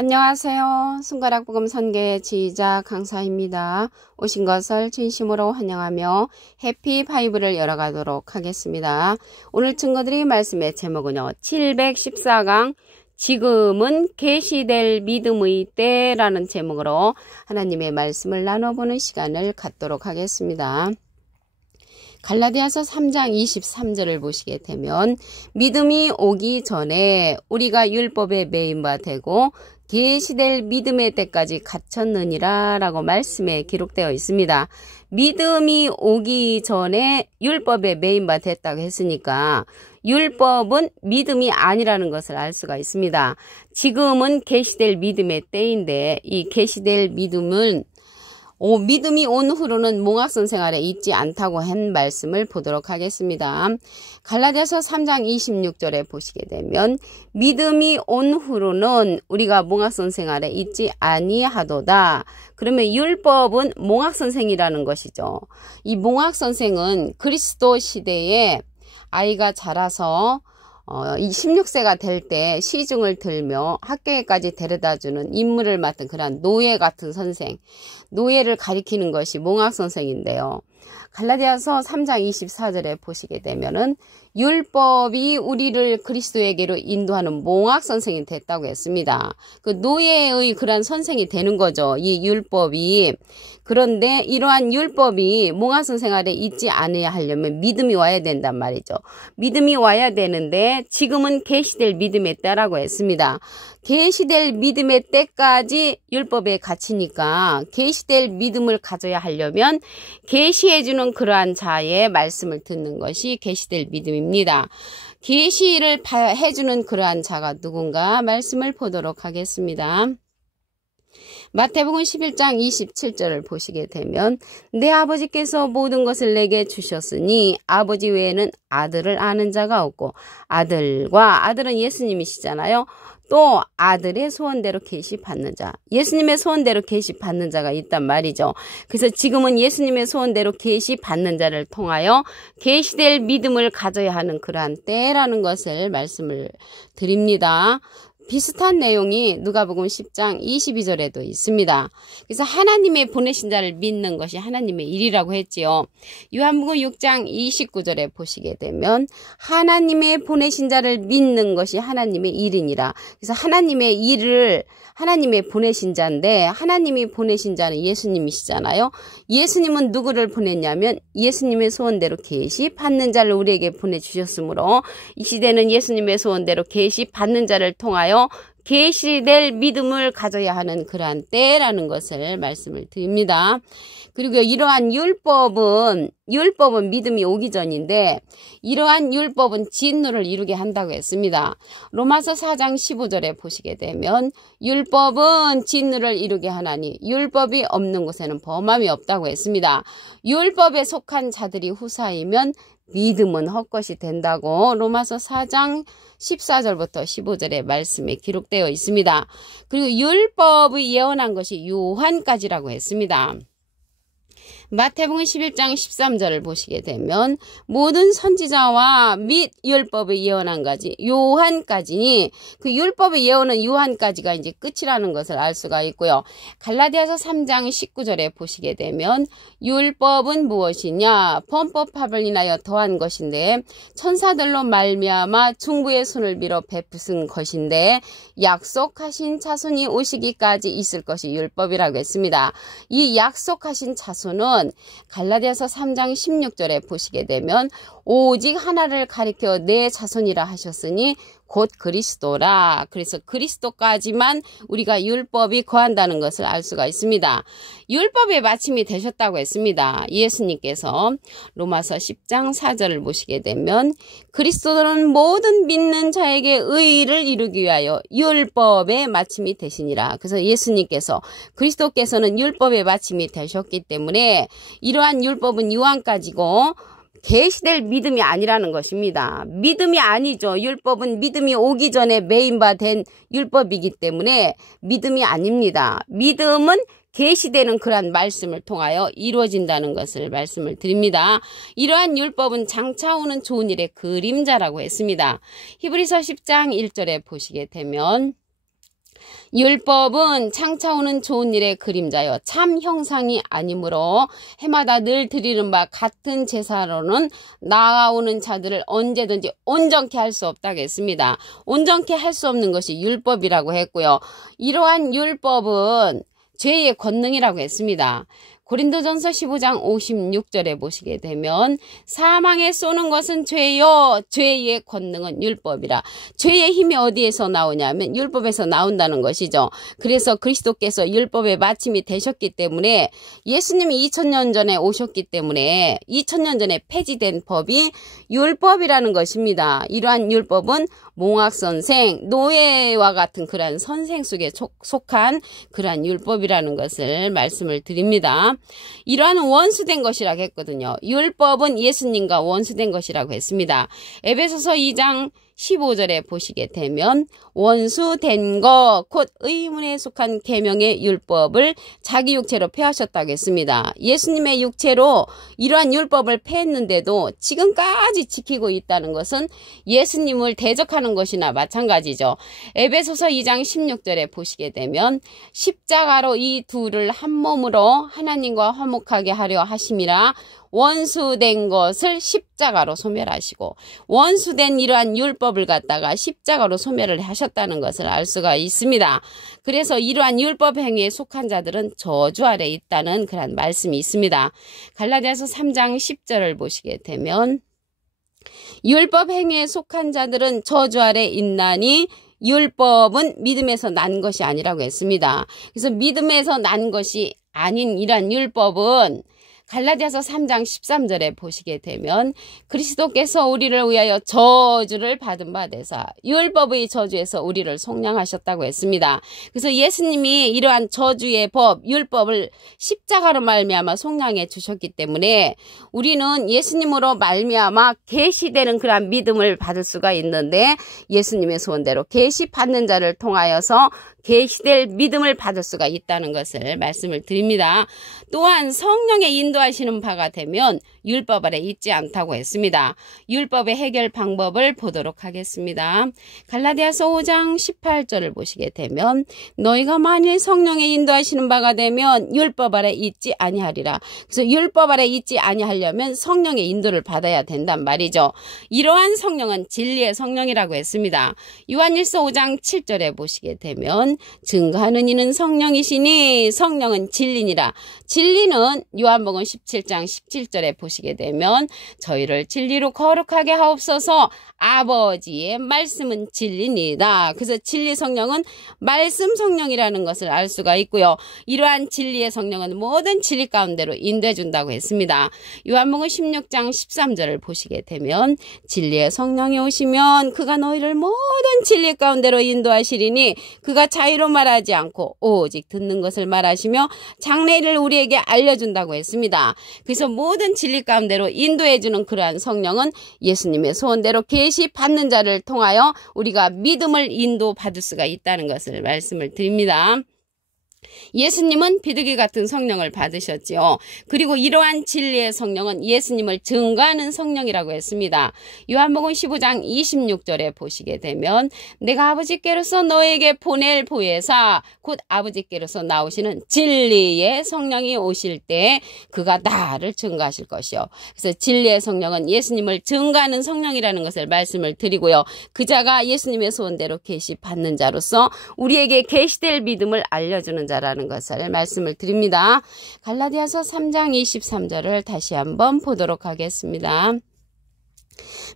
안녕하세요. 손가락복음 선교의 지휘자 강사입니다. 오신 것을 진심으로 환영하며 해피 바이블을 열어가도록 하겠습니다. 오늘 증거드릴 말씀의 제목은요. 714강 지금은 계시될 믿음의 때라는 제목으로 하나님의 말씀을 나눠보는 시간을 갖도록 하겠습니다. 갈라디아서 3장 23절을 보시게 되면 믿음이 오기 전에 우리가 율법에 매인 바 되고 계시될 믿음의 때까지 갇혔느니라 라고 말씀에 기록되어 있습니다. 믿음이 오기 전에 율법에 매인 바 됐다고 했으니까 율법은 믿음이 아니라는 것을 알 수가 있습니다. 지금은 계시될 믿음의 때인데 이 계시될 믿음은 믿음이 온 후로는 몽학선 생활에 있지 않다고 한 말씀을 보도록 하겠습니다. 갈라디아서 3장 26절에 보시게 되면 믿음이 온 후로는 우리가 몽학선 생활에 있지 아니하도다. 그러면 율법은 몽학선생이라는 것이죠. 이 몽학선생은 그리스도 시대에 아이가 자라서 16세가 될 때 시중을 들며 학교에까지 데려다주는 임무를 맡은 그런 노예 같은 선생, 노예를 가리키는 것이 몽학선생인데요. 갈라디아서 3장 24절에 보시게 되면은 율법이 우리를 그리스도에게로 인도하는 몽학선생이 됐다고 했습니다. 그 노예의 그런 선생이 되는 거죠. 이 율법이. 그런데 이러한 율법이 몽학선 생활에 있지 않아야 하려면 믿음이 와야 된단 말이죠. 믿음이 와야 되는데 지금은 계시될 믿음의 때라고 했습니다. 계시될 믿음의 때까지 율법에 갇히니까 계시될 믿음을 가져야 하려면 계시해주는 그러한 자의 말씀을 듣는 것이 계시될 믿음입니다. 계시를 해주는 그러한 자가 누군가 말씀을 보도록 하겠습니다. 마태복음 11장 27절을 보시게 되면 내 아버지께서 모든 것을 내게 주셨으니 아버지 외에는 아들을 아는 자가 없고 아들은 예수님이시잖아요. 또 아들의 소원대로 계시받는 자, 예수님의 소원대로 계시받는 자가 있단 말이죠. 그래서 지금은 예수님의 소원대로 계시받는 자를 통하여 계시될 믿음을 가져야 하는 그러한 때라는 것을 말씀을 드립니다. 비슷한 내용이 누가복음 10장 22절에도 있습니다. 그래서 하나님의 보내신 자를 믿는 것이 하나님의 일이라고 했지요. 요한복음 6장 29절에 보시게 되면 하나님의 보내신 자를 믿는 것이 하나님의 일이니라. 그래서 하나님의 일을 하나님의 보내신 자인데 하나님이 보내신 자는 예수님이시잖아요. 예수님은 누구를 보냈냐면 예수님의 소원대로 계시받는 자를 우리에게 보내주셨으므로 이 시대는 예수님의 소원대로 계시받는 자를 통하여 계시될 믿음을 가져야 하는 그러한 때라는 것을 말씀을 드립니다. 그리고 이러한 율법은 믿음이 오기 전인데 이러한 율법은 진노를 이루게 한다고 했습니다. 로마서 4장 15절에 보시게 되면 율법은 진노를 이루게 하나니 율법이 없는 곳에는 범함이 없다고 했습니다. 율법에 속한 자들이 후사이면 믿음은 헛것이 된다고 로마서 4장 14절부터 15절의 말씀에 기록되어 있습니다. 그리고 율법이 예언한 것이 요한까지라고 했습니다. 마태복음 11장 13절을 보시게 되면 모든 선지자와 및 율법의 예언한 가지 요한까지 그 율법의 예언은 요한까지가 이제 끝이라는 것을 알 수가 있고요. 갈라디아서 3장 19절에 보시게 되면 율법은 무엇이냐 범법합을 인하여 더한 것인데 천사들로 말미암아 중부의 손을 빌어 베푸신 것인데 약속하신 자손이 오시기까지 있을 것이 율법이라고 했습니다. 이 약속하신 자손은 갈라디아서 3장 16절에 보시게 되면 오직 하나를 가리켜 내 자손이라 하셨으니 곧 그리스도라. 그래서 그리스도까지만 우리가 율법이 거한다는 것을 알 수가 있습니다. 율법의 마침이 되셨다고 했습니다. 예수님께서 로마서 10장 4절을 보시게 되면 그리스도는 모든 믿는 자에게 의의를 이루기 위하여 율법의 마침이 되시니라. 그래서 예수님께서 그리스도께서는 율법의 마침이 되셨기 때문에 이러한 율법은 요한까지고 계시될 믿음이 아니라는 것입니다. 믿음이 아니죠. 율법은 믿음이 오기 전에 매인 바 된 율법이기 때문에 믿음이 아닙니다. 믿음은 계시되는 그러한 말씀을 통하여 이루어진다는 것을 말씀을 드립니다. 이러한 율법은 장차 오는 좋은 일의 그림자라고 했습니다. 히브리서 10장 1절에 보시게 되면 율법은 창차 오는 좋은 일의 그림자요 참 형상이 아니므로 해마다 늘 드리는 바 같은 제사로는 나아오는 자들을 언제든지 온전케 할 수 없다고 했습니다. 온전케 할 수 없는 것이 율법이라고 했고요. 이러한 율법은 죄의 권능이라고 했습니다. 고린도전서 15장 56절에 보시게 되면 사망에 쏘는 것은 죄요 죄의 권능은 율법이라. 죄의 힘이 어디에서 나오냐면 율법에서 나온다는 것이죠. 그래서 그리스도께서 율법의 마침이 되셨기 때문에 예수님이 2000년 전에 오셨기 때문에 2000년 전에 폐지된 법이 율법이라는 것입니다. 이러한 율법은 몽학선생, 노예와 같은 그러한 선생 속에 속한 그러한 율법이라는 것을 말씀을 드립니다. 이러한 원수된 것이라고 했거든요. 율법은 예수님과 원수된 것이라고 했습니다. 에베소서 2장 15절에 보시게 되면 원수된 것 곧 의문에 속한 계명의 율법을 자기 육체로 폐하셨다고 했습니다. 예수님의 육체로 이러한 율법을 폐했는데도 지금까지 지키고 있다는 것은 예수님을 대적하는 것이나 마찬가지죠. 에베소서 2장 16절에 보시게 되면 십자가로 이 둘을 한 몸으로 하나님과 화목하게 하려 하심이라 원수된 것을 십자가로 소멸하시고 원수된 이러한 율법을 갖다가 십자가로 소멸을 하셨다는 것을 알 수가 있습니다. 그래서 이러한 율법 행위에 속한 자들은 저주 아래 있다는 그런 말씀이 있습니다. 갈라디아서 3장 10절을 보시게 되면 율법 행위에 속한 자들은 저주 아래 있나니 율법은 믿음에서 난 것이 아니라고 했습니다. 그래서 믿음에서 난 것이 아닌 이러한 율법은 갈라디아서 3장 13절에 보시게 되면 그리스도께서 우리를 위하여 저주를 받은 바 되사 율법의 저주에서 우리를 속량하셨다고 했습니다. 그래서 예수님이 이러한 저주의 법, 율법을 십자가로 말미암아 속량해 주셨기 때문에 우리는 예수님으로 말미암아 계시되는 그러한 믿음을 받을 수가 있는데 예수님의 소원대로 계시받는 자를 통하여서 계시될 믿음을 받을 수가 있다는 것을 말씀을 드립니다. 또한 성령의 인도하시는 바가 되면 율법 아래 있지 않다고 했습니다. 율법의 해결 방법을 보도록 하겠습니다. 갈라디아서 5장 18절을 보시게 되면 너희가 만일 성령의 인도하시는 바가 되면 율법 아래 있지 아니하리라. 그래서 율법 아래 있지 아니하려면 성령의 인도를 받아야 된단 말이죠. 이러한 성령은 진리의 성령이라고 했습니다. 요한일서 5장 7절에 보시게 되면 증거하는 이는 성령이시니 성령은 진리니라. 진리는 요한복음 17장 17절에 보시게 되면 저희를 진리로 거룩하게 하옵소서 아버지의 말씀은 진리니다. 그래서 진리 성령은 말씀 성령이라는 것을 알 수가 있고요. 이러한 진리의 성령은 모든 진리 가운데로 인도해 준다고 했습니다. 요한복음 16장 13절을 보시게 되면 진리의 성령이 오시면 그가 너희를 모든 진리 가운데로 인도하시리니 그가 자유로 말하지 않고 오직 듣는 것을 말하시며 장래일을 우리에게 알려준다고 했습니다. 그래서 모든 진리 가운데로 인도해주는 그러한 성령은 예수님의 소원대로 계시받는 자를 통하여 우리가 믿음을 인도받을 수가 있다는 것을 말씀을 드립니다. 예수님은 비둘기 같은 성령을 받으셨지요. 그리고 이러한 진리의 성령은 예수님을 증거하는 성령이라고 했습니다. 요한복음 15장 26절에 보시게 되면 내가 아버지께로서 너에게 보낼 보혜사 곧 아버지께로서 나오시는 진리의 성령이 오실 때 그가 나를 증거하실 것이요. 그래서 진리의 성령은 예수님을 증거하는 성령이라는 것을 말씀을 드리고요. 그 자가 예수님의 소원대로 계시받는 자로서 우리에게 계시될 믿음을 알려주는 자라는 것을 말씀을 드립니다. 갈라디아서 3장 23절을 다시 한번 보도록 하겠습니다.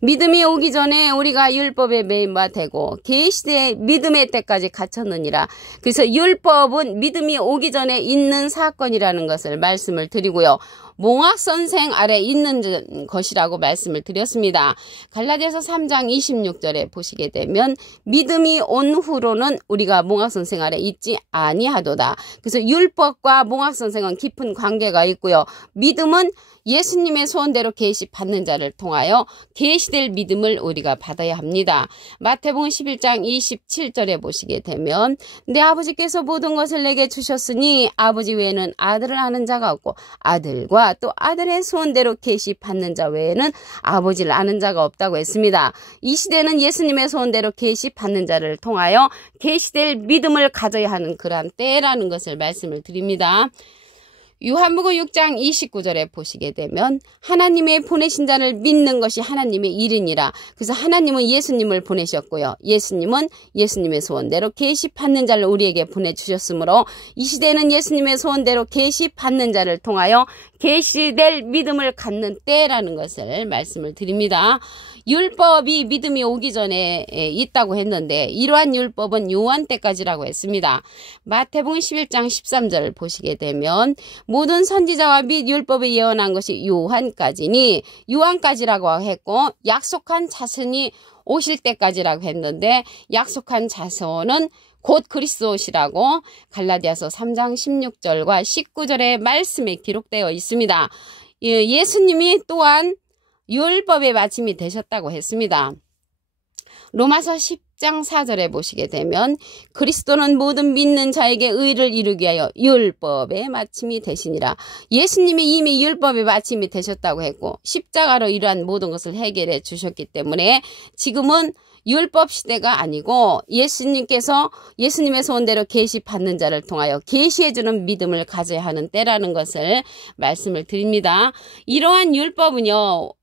믿음이 오기 전에 우리가 율법의 매임바 되고 계시되 믿음의 때까지 갇혔느니라. 그래서 율법은 믿음이 오기 전에 있는 사건이라는 것을 말씀을 드리고요. 몽학선생 아래 있는 것이라고 말씀을 드렸습니다. 갈라디아서 3장 26절에 보시게 되면 믿음이 온 후로는 우리가 몽학선생 아래 있지 아니하도다. 그래서 율법과 몽학선생은 깊은 관계가 있고요. 믿음은 예수님의 소원대로 계시받는 자를 통하여 계시될 믿음을 우리가 받아야 합니다. 마태복음 11장 27절에 보시게 되면 내 아버지께서 모든 것을 내게 주셨으니 아버지 외에는 아들을 아는 자가 없고 아들과 아버지와 또 아들의 소원대로 계시받는 자 외에는 아버지를 아는 자가 없다고 했습니다. 이 시대는 예수님의 소원대로 계시받는 자를 통하여 계시될 믿음을 가져야 하는 그러한 때라는 것을 말씀을 드립니다. 요한복음 6장 29절에 보시게 되면 하나님의 보내신 자를 믿는 것이 하나님의 일이니라. 그래서 하나님은 예수님을 보내셨고요. 예수님은 예수님의 소원대로 계시받는 자를 우리에게 보내주셨으므로 이 시대는 예수님의 소원대로 계시받는 자를 통하여 계시될 믿음을 갖는 때라는 것을 말씀을 드립니다. 율법이 믿음이 오기 전에 있다고 했는데 이러한 율법은 요한 때까지라고 했습니다. 마태복음 11장 13절을 보시게 되면 모든 선지자와 및 율법에 예언한 것이 요한까지니 요한까지라고 했고 약속한 자손이 오실 때까지라고 했는데 약속한 자손은 곧 그리스도시라고 갈라디아서 3장 16절과 19절의 말씀에 기록되어 있습니다. 예수님이 또한 율법의 마침이 되셨다고 했습니다. 로마서 10장 4절에 보시게 되면 그리스도는 모든 믿는 자에게 의를 이루기 위하여 율법의 마침이 되시니라. 예수님이 이미 율법의 마침이 되셨다고 했고 십자가로 이러한 모든 것을 해결해 주셨기 때문에 지금은 율법 시대가 아니고 예수님께서 예수님의 소원대로 계시받는 자를 통하여 계시해주는 믿음을 가져야 하는 때라는 것을 말씀을 드립니다. 이러한 율법은요.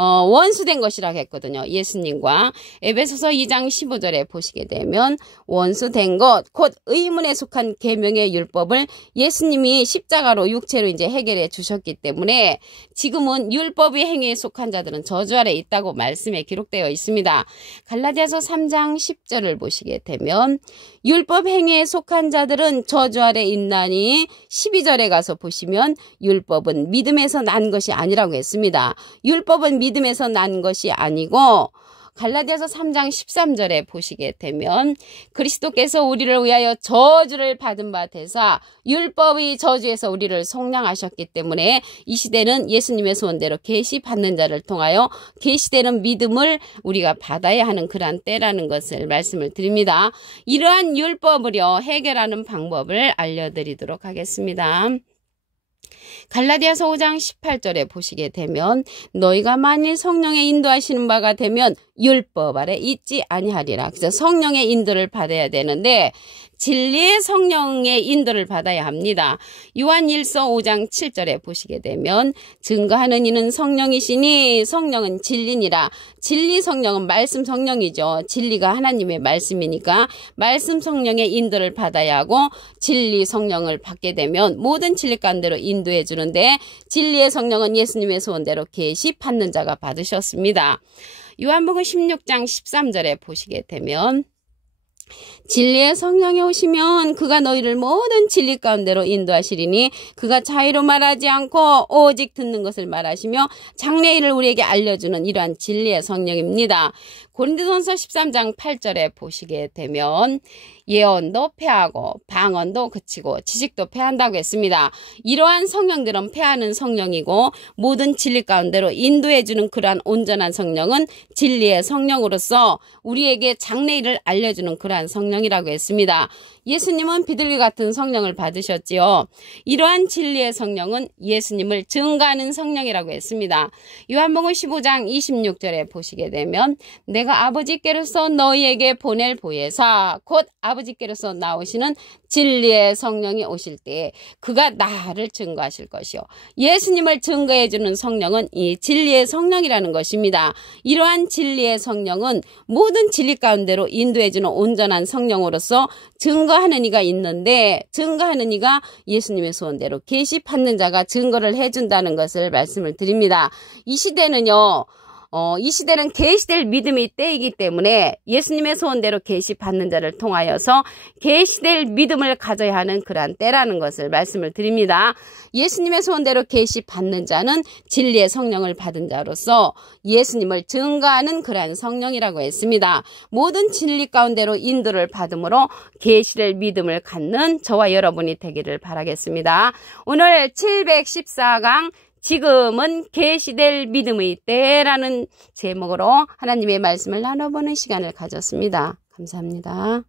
원수된 것이라고 했거든요. 예수님과 에베소서 2장 15절에 보시게 되면 원수된 것, 곧 의문에 속한 계명의 율법을 예수님이 십자가로 육체로 이제 해결해 주셨기 때문에 지금은 율법의 행위에 속한 자들은 저주 아래 있다고 말씀에 기록되어 있습니다. 갈라디아서 3장 10절을 보시게 되면 율법 행위에 속한 자들은 저주 아래 있나니 12절에 가서 보시면 율법은 믿음에서 난 것이 아니라고 했습니다. 율법은 믿음에서 난 것이 아니고 갈라디아서 3장 13절에 보시게 되면 그리스도께서 우리를 위하여 저주를 받은 바 되사 율법의 저주에서 우리를 속량하셨기 때문에 이 시대는 예수님의 소원대로 계시받는 자를 통하여 계시되는 믿음을 우리가 받아야 하는 그러한 때라는 것을 말씀을 드립니다. 이러한 율법을요 해결하는 방법을 알려드리도록 하겠습니다. 갈라디아서 5장 18절에 보시게 되면 너희가 만일 성령의 인도하시는 바가 되면 율법 아래 있지 아니하리라. 그래서 성령의 인도를 받아야 되는데 진리의 성령의 인도를 받아야 합니다. 요한일서 5장 7절에 보시게 되면 증거하는 이는 성령이시니 성령은 진리니라. 진리 성령은 말씀 성령이죠. 진리가 하나님의 말씀이니까 말씀 성령의 인도를 받아야 하고 진리 성령을 받게 되면 모든 진리 가운데로 인도해 주는데 진리의 성령은 예수님의 소원대로 계시받는 자가 받으셨습니다. 요한복음 16장 13절에 보시게 되면 진리의 성령이 오시면 그가 너희를 모든 진리 가운데로 인도하시리니 그가 자의로 말하지 않고 오직 듣는 것을 말하시며 장래일을 우리에게 알려주는 이러한 진리의 성령입니다. 고린도전서 13장 8절에 보시게 되면 예언도 패하고 방언도 그치고 지식도 패한다고 했습니다. 이러한 성령들은 패하는 성령이고 모든 진리 가운데로 인도해주는 그러한 온전한 성령은 진리의 성령으로서 우리에게 장래일을 알려주는 그러한 성령이라고 했습니다. 예수님은 비둘기 같은 성령을 받으셨지요. 이러한 진리의 성령은 예수님을 증거하는 성령이라고 했습니다. 요한복음 15장 26절에 보시게 되면 내가 아버지께로서 너희에게 보낼 보혜사 곧 아버지께로서 나오시는 진리의 성령이 오실 때에 그가 나를 증거하실 것이요. 예수님을 증거해 주는 성령은 이 진리의 성령이라는 것입니다. 이러한 진리의 성령은 모든 진리 가운데로 인도해 주는 온전한 성령으로서 증거하는 이가 있는데 증거하는 이가 예수님의 소원대로 계시받는 자가 증거를 해준다는 것을 말씀을 드립니다. 이 시대는요. 이 시대는 계시될 믿음의 때이기 때문에 예수님의 소원대로 계시받는 자를 통하여서 계시될 믿음을 가져야 하는 그러한 때라는 것을 말씀을 드립니다. 예수님의 소원대로 계시받는 자는 진리의 성령을 받은 자로서 예수님을 증거하는 그러한 성령이라고 했습니다. 모든 진리 가운데로 인도를 받음으로 계시될 믿음을 갖는 저와 여러분이 되기를 바라겠습니다. 오늘 714강 지금은 계시될 믿음의 때라는 제목으로 하나님의 말씀을 나눠보는 시간을 가졌습니다. 감사합니다.